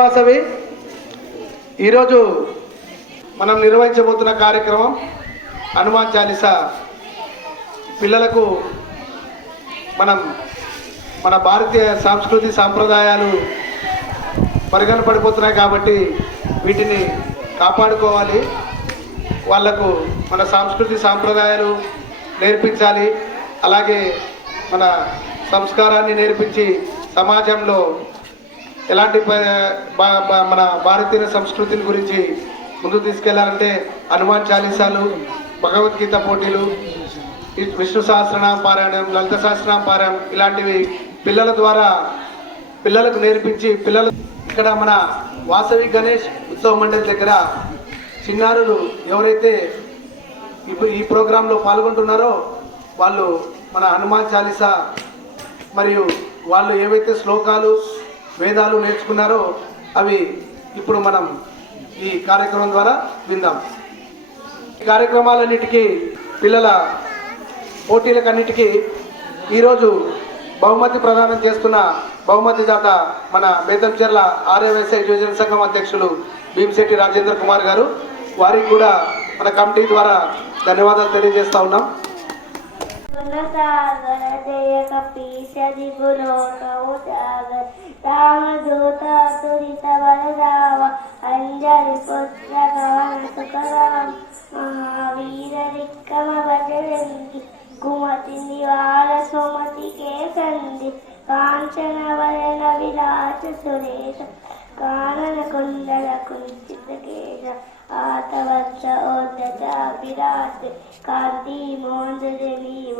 వాసవి ఈరోజు మనం నిర్వహించబోతున్న కార్యక్రమం హనుమాన్ చాలీస. పిల్లలకు మనం మన భారతీయ సాంస్కృతి సాంప్రదాయాలు పరిగణ పడిపోతున్నాయి కాబట్టి వీటిని కాపాడుకోవాలి. వాళ్ళకు మన సాంస్కృతి సాంప్రదాయాలు నేర్పించాలి. అలాగే మన సంస్కారాన్ని నేర్పించి సమాజంలో ఎలాంటి మన భారతీయ సంస్కృతిని గురించి ముందు తీసుకెళ్ళాలంటే హనుమాన్ చాలీసాలు భగవద్గీత పోటీలు ఈ విష్ణు సహస్రనామ పారాయణం లలిత సహస్రనామ పారాయణం ఇలాంటివి పిల్లల ద్వారా పిల్లలకు నేర్పించి పిల్లలు ఇక్కడ మన వాసవి గణేష్ ఉత్సవ మండలి దగ్గర చిన్నారులు ఎవరైతే ఇప్పుడు ఈ ప్రోగ్రాంలో పాల్గొంటున్నారో వాళ్ళు మన హనుమాన్ చాలీసా మరియు వాళ్ళు ఏవైతే శ్లోకాలు వేదాలు నేర్చుకున్నారో అవి ఇప్పుడు మనం ఈ కార్యక్రమం ద్వారా విందాం. ఈ కార్యక్రమాలన్నిటికీ పిల్లల పోటీలకన్నిటికీ ఈరోజు బహుమతి ప్రదానం చేస్తున్న బహుమతి దాత మన బేతంచెర్ల ఆర్యవైశ్య యువజన సంఘం అధ్యక్షులు భీమిశెట్టి రాజేంద్ర కుమార్ గారు. వారికి కూడా మన కమిటీ ద్వారా ధన్యవాదాలు తెలియజేస్తా ఉన్నాం. సాగర జయక పీశ దిగులోకము సాగర రామదూత తురిత వరదావ అంజలి పుత్ర గవన సుఖరామ మహావీర భజరంగి కుమతి నివార సుమతి కేసంది కాంచన వరణ విలాస సురేష కానన కుండల కుంచిత కేశ ఆతవత్స ఓదత విరాట్ కాంతి మోందరి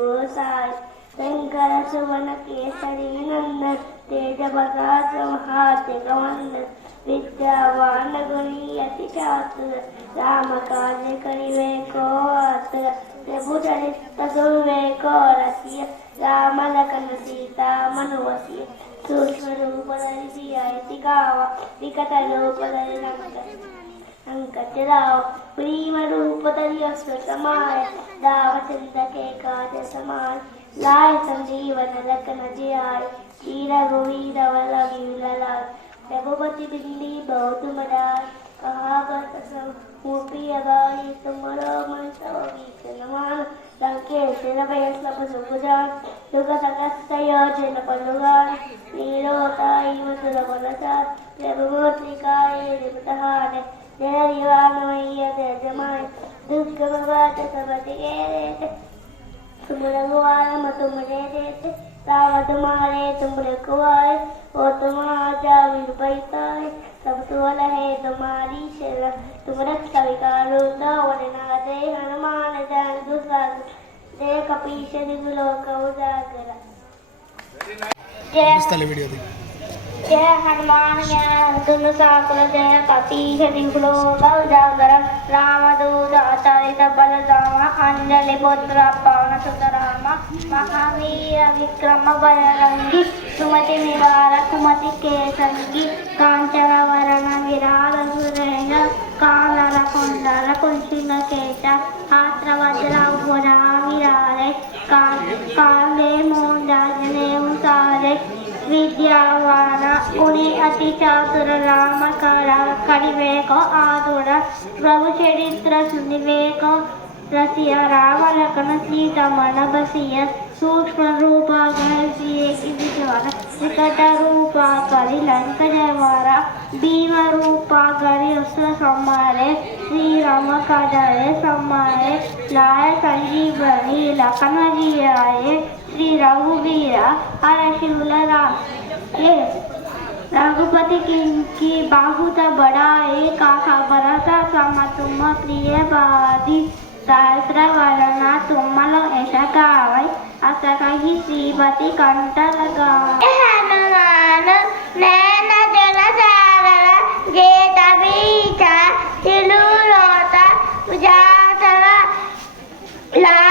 ఓసాయ్ శంకర సువన కేసరి నందన్ తేజ ప్రకాశ మహాతిగవందన్ విద్యావాన గుణి అతి చాతుర రామ కార్య కరివే కో ఆతుర ప్రభు చరిత్ర సుర్వే కో రసియ రామ లకన సీతా మనువసియ సూక్ష్మ రూపధరి ఐతి కావ వికట రూపధరి संकटराव प्रेम रूप दरिया समाय दावचंद के काज समान लाय संजीवन रख न जियाय कीर गोविंद वल्लभ लाल रघुपति बिंदी बहुत मदार कहावत सब मूर्ति अगाई तुम्हारा मन सब गीत नमान लंकेश नभय सब सुभुजान युग सकस्त योजन पलुगान नीलोताई मधुर मनसा रघुमूर्तिकाय निमतहान तुम रे देते राम तुम्हारे तुम रघुवार ओ तुम आजा वीर पैताय सब तुअल है तुम्हारी शरण तुम रक्षा विकारो दे हनुमान जान दुसाग जय कपीश दिगुलोक उजागर जय जय हनुमान ज्ञान धुन साकुल जय कपीश दिगुलोक उजागर रामदूत अतरित बलराम अंजलि पुत्र पवन सुत राम महावीर विक्रम बजरंगी सुमति निवार कुमति केसंगी कांचन वरण विराल सुरेश कानर कुंडल कुंचिन केश हात्र वज्र भुजा विराले काले मोंडाजने उसारे విద్యావాన ఉని అతి చాతుర రామ కళ కడివేక ఆతుర ప్రభు చరిత్ర సునివేక రసియ రామ లకన సీతమన బసియ సూక్ష్మ రూప గణసీకి విజవన వికట రూప కలి లంక జవర భీమ రూప గరి అసుర సంహారే శ్రీరామ కడరే సంహారే లాయ సంజీవని లకన జియాయే श्री रघुवीर हर शिवल राम ये रघुपति की, की बाहुत बड़ा एक आखा बरसा सम तुम प्रिय बादी सहस्र वर्णा तुमल ऐसा गावै असकहि श्रीमति कंटलगानु नैन जलसारर जेतबीच तिलुरोत विजातर ला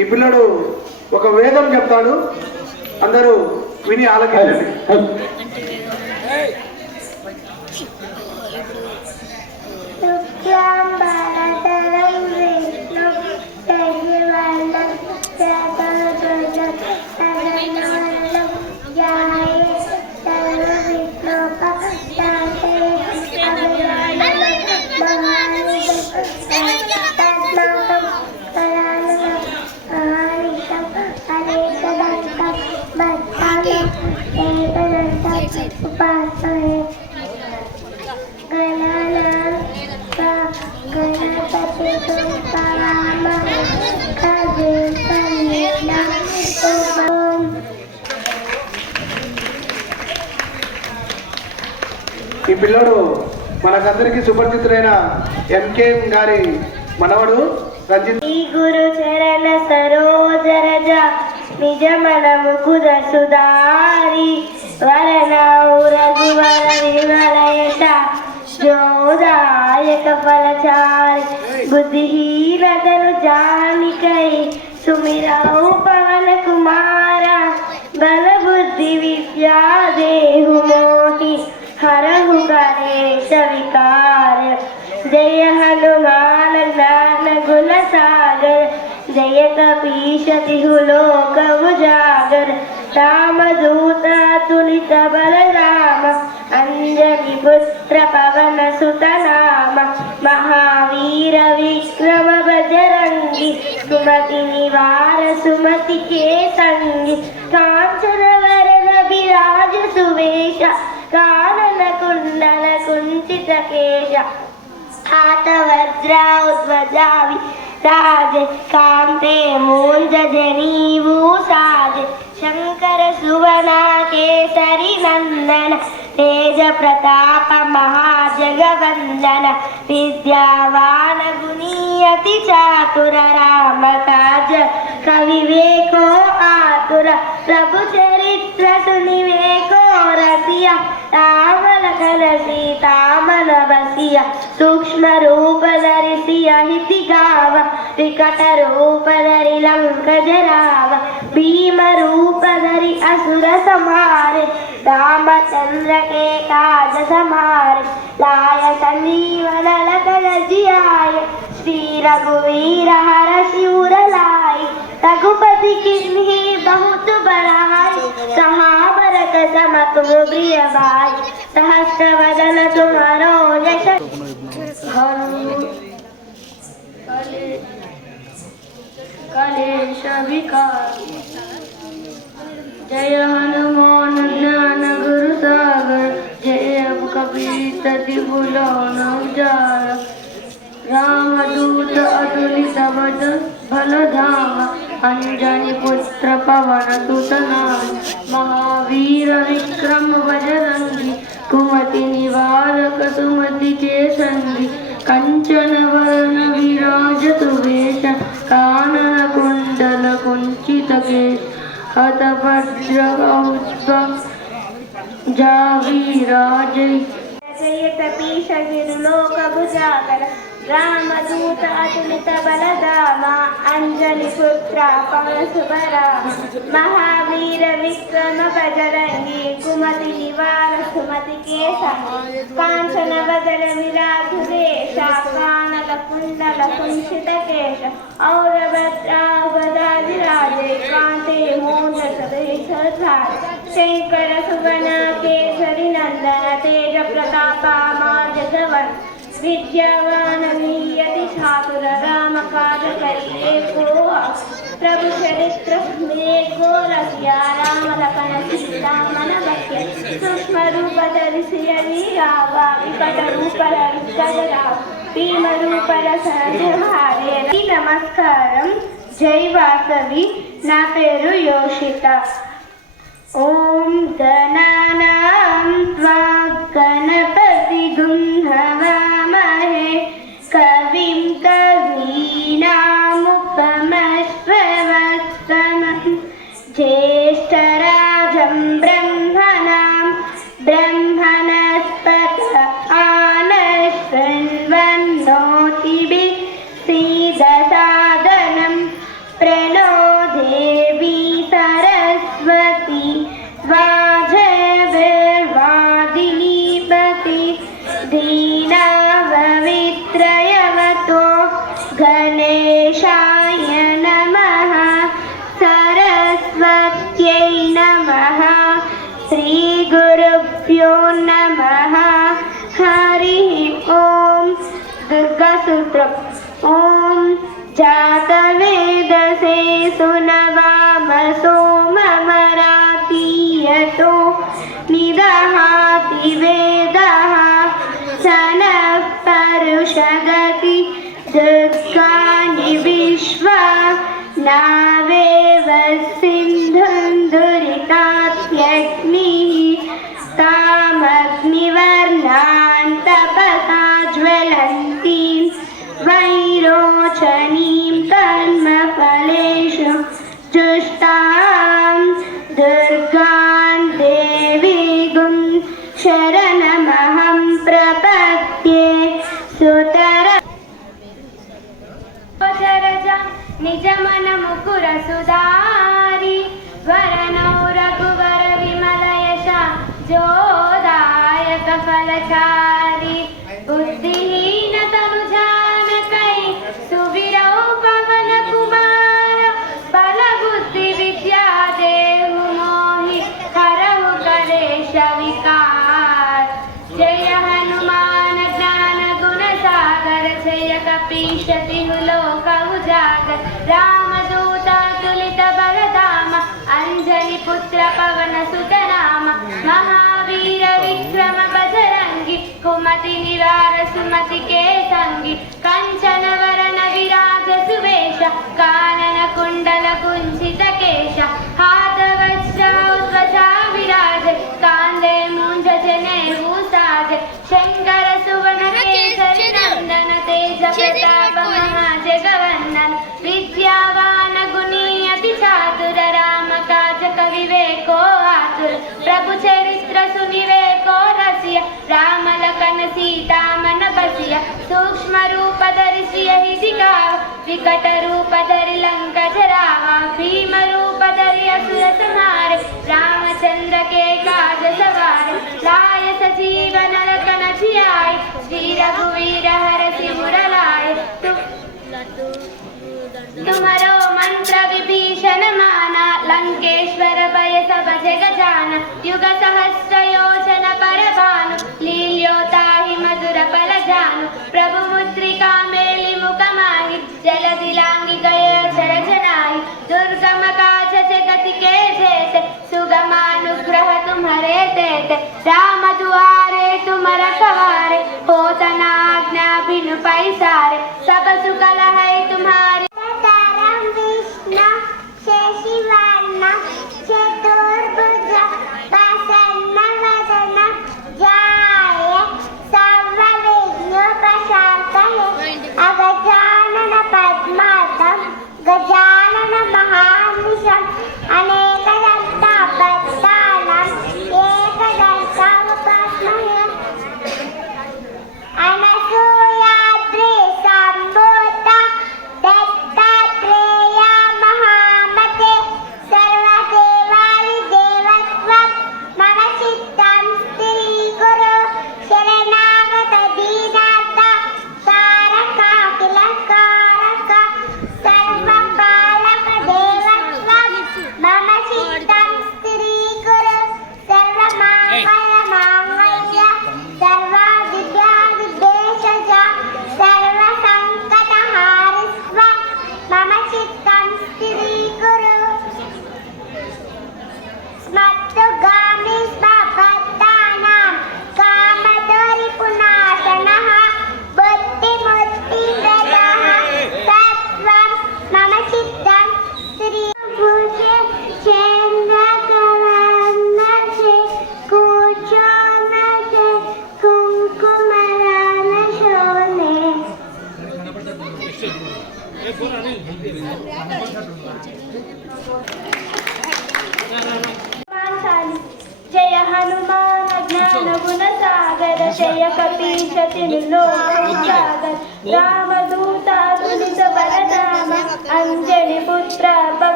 ఈ పిల్లడు ఒక వేదం చెప్తాడు. అందరూ విని ఆలకించండి. ఈ పిల్లడు మనకందరికీ సుపరిచితులైన ఎంకేఎం గారి మనవడు రంజిత్. గురు చరణ సరోజరజ నిజ మనము కుదసుదారి. వలన రఘువర విమలయట జోదాయక ఫలచారి. బుద్ధిహీనతను జానికై సుమిరౌ పవన కుమార బల బుద్ధి విద్యా దేహు మోహి హరహు గణేశ వికార జయ హనుమాన జ్ఞాన గుణ సాగర్ జయ కపీశ తిహు లోక ఉజాగర్ రామదూత తులిత బల రామ అంజలి పుత్ర పవన సుత సుమతి నివార సుమతి కే సంగి కాంచన వరన విరాజ సువేశ కానన కుండల కుంచిత కేశ హాత వజ్రా రాజ కాంతే మూంజ జనీవు సాజ. శంకర సువన కేసరి నందన తేజ ప్రతాప మహాజగవందన విద్యావాన గుణి అతి చాతుర రామ కాజ కవివేకో ఆతుర. ప్రభు చరిత్ర సునివేకో రసియ. రామల కలసి తామల బసియ సూక్ష్మ రూప ధరిసియ హితి గావ. వికట రూప ధరి లంక జరావ. భీమ రూప ధరి అసుర సమారే. రామచంద్ర కే కాజ సమారే. లాయ సంజీవన లకల జియాయ श्री रघुवीर हर शिवर लाई रघुपति बहुत बड़ाई। कहा भरत सम तुम प्रिय भाई। सहस्र वदन तुम्हारो यश। कलेश जय हनुमान ज्ञान गुरु सागर जय कबीर दिबुलो नवजार राम రామదూత అతుని సమత బలధామ అంజని పుత్ర పవన సుతనామ మహావీర విక్రమ భజరంగి కుమతి నివారక సుమతి చేసంగి కంచన వర్ణ విరాజతు వేష కానన కుండల కుంచిత కేశ హతభద్ర ఔత్వ జావీరాజై రచయత పీషగిరు లోకభుజాగర రామదూత అతులిత బలదామ అంజలి పుత్ర పవనసుభర మహావీర విక్రమ బజరంగి కుమతి నివార సుమతి కేశ కాంచన బదర విరాధువేష కానల కుండల కుంశిత కేశ ఔరభద్రాగదావిరాజే కాంతే మోహన సదేశ్వరాజ శంకర సువన కేసరి నందన తేజ ప్రతాప మా జగవన్ केसरी नंदन तेज प्रताप मार्जवन विद्यावान नीयति छातुर राम काज करिए को प्रभु चरित्र में को रसिया राम लखन सीता मन बख्य सूक्ष्म रूप धरिसिय वीरावा विकट रूप धरिकरा భీమ రూప రసహారే నమస్కారం జై వాసవి నా పేరు యోషిత ఓం గణానాం త్వా గణపతి గుంహవామహే కవిం కవీనాముపమశ్వవస్తమం జ్యేష్ఠరాజం జయ కపీశతి లోక ఉజాగర రామదూత తులిత బలధామ అంజలి పుత్ర పవన సుత నామ మహావీర విక్రమ బజరంగి కుమతి నివార సుమతి కే సంగి కంచన వరణ విరాజ సువేష కానన శతాపమహాజగవర్ణన్ విద్యావానగుణీయతి చాతుర రామకాజ కవివేకో ఆతుర. ప్రభు చరిత్ర సునివేకో రసియ. రామలకన సీతామన బసియ. సూక్ష్మ రూపధరిసియ హిదిగా వికట రూపధరి లంక జరావ. భీమ రూపధరి అసుర సంహార రామచంద్ర కే కాజ సవార. లాయ సజీవ నరకన జియాయ శ్రీ రఘువీర హర మురళ ತುಮರೋ ಮಂತ್ರ ವಿಭೀಷಣ ಮಾನ ಲಂಕೇಶ್ವರ ಭಯ ಸಭ ಜಗಜಾನ ಯುಗ ಸಹಸ್ರ ಯೋಜನ ಪರಭಾನು ಲೀಲ್ಯೋತಾಹಿ ಮಧುರ ಫಲಜಾನು ಪ್ರಭು ಮುದ್ರಿಕಾ ಮೇಲಿ ಮುಖ ಮಾಹಿ ಜಲದಿಲಾಂಗಿ ಗಯ ಜರಜನಾಯಿ ದುರ್ಗಮ ಕಾಜ ಜಗತಿ ಕೆ ಜೇತೆ ಸುಗಮಾನುಗ್ರಹ ತುಮರೇ ದೇತೆ ರಾಮ ದುಆ तुमर सवारे हो तना आज्ञा बिनु पैसारे सब सुकल है तुम्हारे।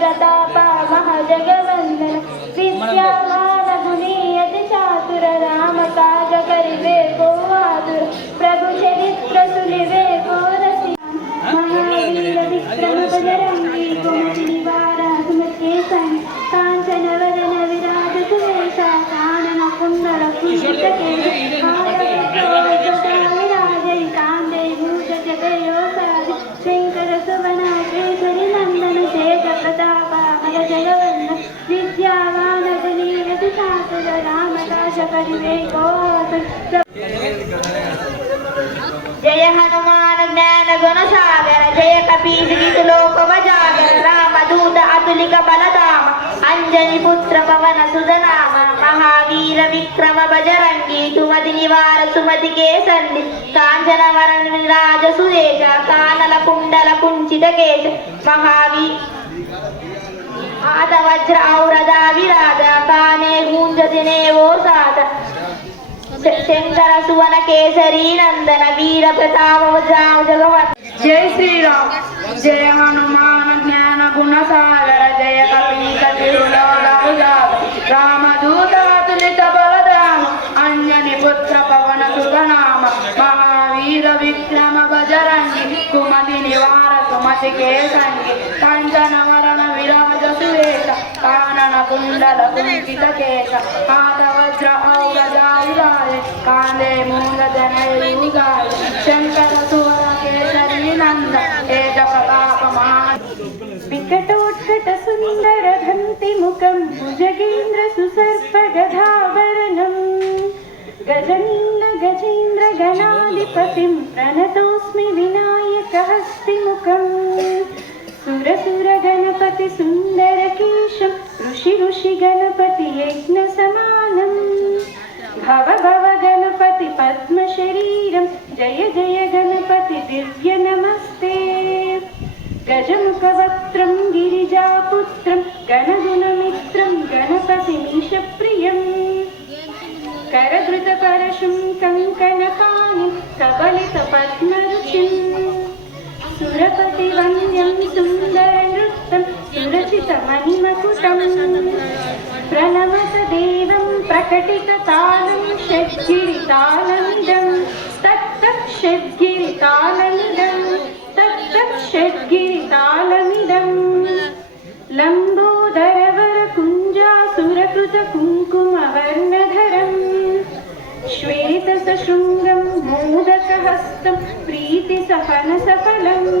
ప్రతాప మహజగవందన విద్యావాన గుణీయతి చాతుర రామ కాజ కరివే కో ఆతుర ప్రభు చరిత్ర సులివే కో రసి మహావీర జయ హనుమాన్ జ్ఞాన గుణ సాగర జయ కపీశితు లోకవజాగర రామదూత అతులిక బలదామ అంజని పుత్ర పవన సుధనామ మహావీర విక్రమ బజరంగి సుమతి నివార సుమతి కేసండి కాంచన వరణ రాజ సురేష కానల కుండల కుంచిత కేశ మహావీ ఆత వజ్ర ఔరద విరాజ కానే గూంజదినే ఓ శంకర సువన కేసరి నందన వీర ప్రతాప జగవత్ జై శ్రీరామ్ జయ హనుమాన జ్ఞాన గుణ సాగర జయ కపీత రామదూతాతులిత బలరామ అంజని పుత్ర పవన సుఖనామ మహావీర విక్రమ బజరంగి కుమతి నివార సుమతి కేసంగి కంచన వరణ విరాజ సువేశ కానన కుండల కుంచిత కేశ పాద వజ్ర ఔరజాయిరాయ కాందే మూల జనయుగాయ శంకర సువర కేసరి గణపతి సుందరకేశం ఋషి ఋషి గణపతి యజ్ఞ సమానం. భవ భవ గణపతి పద్మ శరీరం జయ జయ గణపతి దివ్య నమస్తే. గజముఖ వక్త్రం గిరిజాపుత్రం గణగుణమిత్రం గణపతి నిషప్రియం కరధృత పరశుం కంకణపాణి కబలిత పద్మరుచిం. సురపతి వంద్యం సుందర प्रणमत देवं प्रकटिततालं षड्गिरितालमिदं तत्तत् षड्गिरितालमिदं तत्तत् षड्गिरितालमिदम् लम्बोदरवरकुञ्जासुरकृतकुङ्कुमवर्णधरम् श्वेतसशृङ्गं मोदकहस्तं प्रीतिसहनसफलम्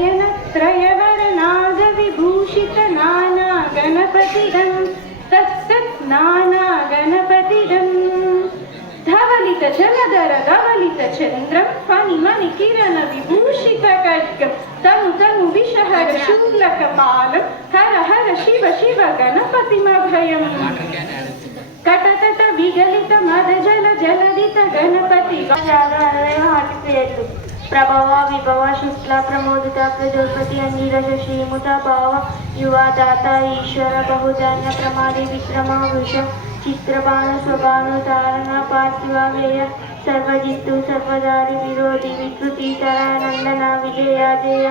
यनत्रयवर नागविभूषित नानागणपतिदं तत्तत् नानागणपतिदम् धवलित जनधर धवलित चन्द्रं मनि मनि किरण विभूषितकटं तनु तनु विषहर शूलकपाद हर हर शिव शिव गणपतिमभयम्। ಗಣಪತಿ ಹಾಕಿಸೆಯಲ್ಲು ಪ್ರಭವ, ವಿಭವ, ಶುಕ್ಲ, ಪ್ರಮೋದಿತ ಪ್ರಜೋಪತಿ ಅಂಗೀರ ಶ್ರೀಮುತ ಭಾವ, ಯುವ, ದಾತ, ಈಶ್ವರ ಬಹುಜಾನ ಪ್ರಮಾದಿ, ವಿಕ್ರಮ, ವೃಷ ಚಿತ್ರಭಾನು ಸ್ವಭಾನು ತಾರಣ, ಪಾರ್ಥಿವ, ವ್ಯಯ, ಸರ್ವಜಿತ್ತು, ಸರ್ವದಾರಿ, ವಿರೋಧಿ, ವಿಕೃತಿ, ತರ, ನಂದನ, ವಿಜಯ ಜಯ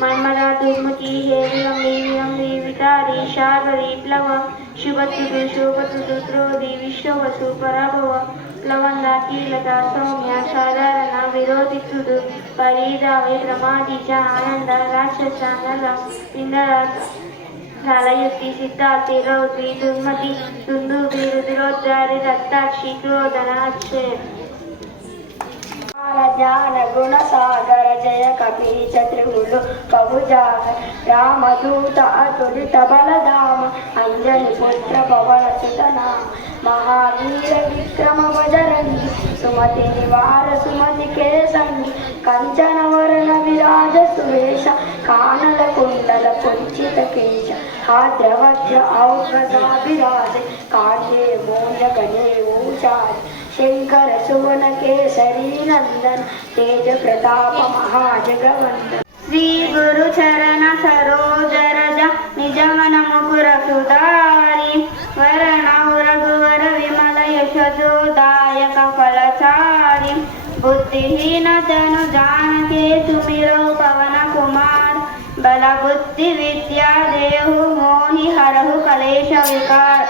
ಮನ್ಮರ ದುರ್ಮುಖಿ ಹೇರಿಯಂ ದೇವಿಯಂ ದೇವಿತಾರಿ ಶಾರ್ವರಿ, ಪ್ಲವ ಶುಭತುದು ಶೋಭತುದು ತ್ರೋಧಿ ವಿಶ್ವವಸು, ಪರಾಭವ లవంగ కీలక సౌమ్య సాధారణ విరోధితుడు. పరిదావి ప్రమాదిజ ఆనంద రాక్షస నల పిందర ప్రళయుక్తి సిద్ధార్థి రౌద్రి దుర్మతి దుందుబి రుద్రోద్రారి రక్తాక్షి క్రోధనాక్షే జ్ఞాన గుణ సాగర జయ కపీచ చతుర్లు కవుజాగ రామదూత అతులిత బలధామ అంజని పుత్ర పవన సుతనా మహావీర విక్రమ వజరంగి సుమతి నివార సుమతి కేసంగి కంచన వరణ విరాజ సువేష కానల కుండల కుంచిత కేశ ఆద్రవజ్ర ఔషధాభిరాజ కాండే మూల గణే शङ्कर सुगुनकेसरीनन्दन् तेजप्रताप महाजग वन्दन् श्रीगुरुचरण सरोजर निज मनमुर सुधारी वरणार विमल यशजो दायक कलचारि बुद्धिहीनधनुजानके तु बिरो पवनकुमार् बलबुद्धिविद्या देहो अरहु कलेश विकार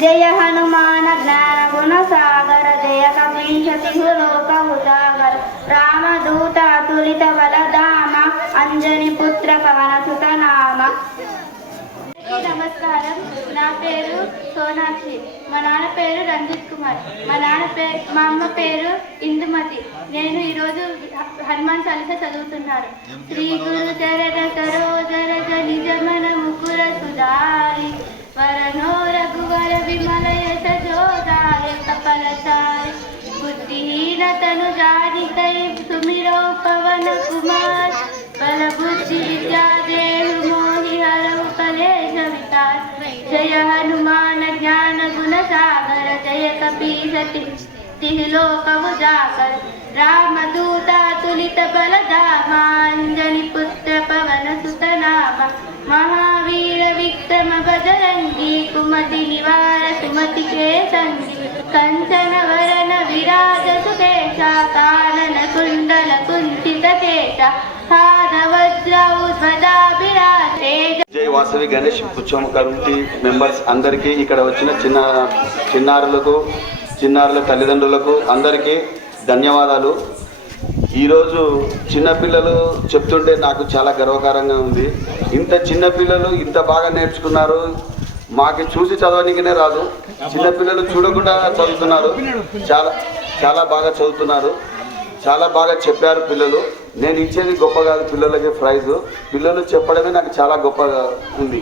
జయ హనుమాన జ్ఞాన గుణ సాగర జయ కపీశతిహు లోక ఉదాగర రామదూత అతులిత దామ అంజని పుత్ర పవన సుత నామ నమస్కారం. నా పేరు సోనాక్షి. మా నాన్న పేరు రంజిత్ కుమార్. మా నాన్న పేరు మా అమ్మ పేరు ఇందుమతి. నేను ఈరోజు హనుమాన్ చాలిస చదువుతున్నాను. శ్రీ గురు జర సరోజర నిజమన ముకుర సుధారి. परनो रघुवर विमलय सजोदाय तपलताय बुद्धिहीन तनुजानितै सुमिरो पवन कुमार बलबुद्धि विद्यादेहु मोहि हरौ कलेश वितार जय हनुमान ज्ञान गुण सागर जय कपि सतिलोकु రామదూత తులిత బలధామాంజని పుత్ర పవన సుతనామ మహావీర విక్రమ బదరంగి కుమతి నివార సుమతి కేసంగి కంచన వరన విరాజ సుకేశ కానన కుండల కుంచిత కేశ జై వాసవి గణేష్ పుచ్చమ్మ కమిటీ మెంబర్స్ అందరికీ ఇక్కడ వచ్చిన చిన్న చిన్నారులకు చిన్నారుల తల్లిదండ్రులకు అందరికీ ధన్యవాదాలు. ఈరోజు చిన్నపిల్లలు చెప్తుంటే నాకు చాలా గర్వకారంగా ఉంది. ఇంత చిన్నపిల్లలు ఇంత బాగా నేర్చుకున్నారు. మాకు చూసి చదవడానికినే రాదు. చిన్నపిల్లలు చూడకుండా చదువుతున్నారు. చాలా చాలా బాగా చదువుతున్నారు. చాలా బాగా చెప్పారు పిల్లలు. నేను ఇచ్చేది గొప్ప కాదు పిల్లలకి ప్రైజ్. పిల్లలు చెప్పడమే నాకు చాలా గొప్పగా ఉంది.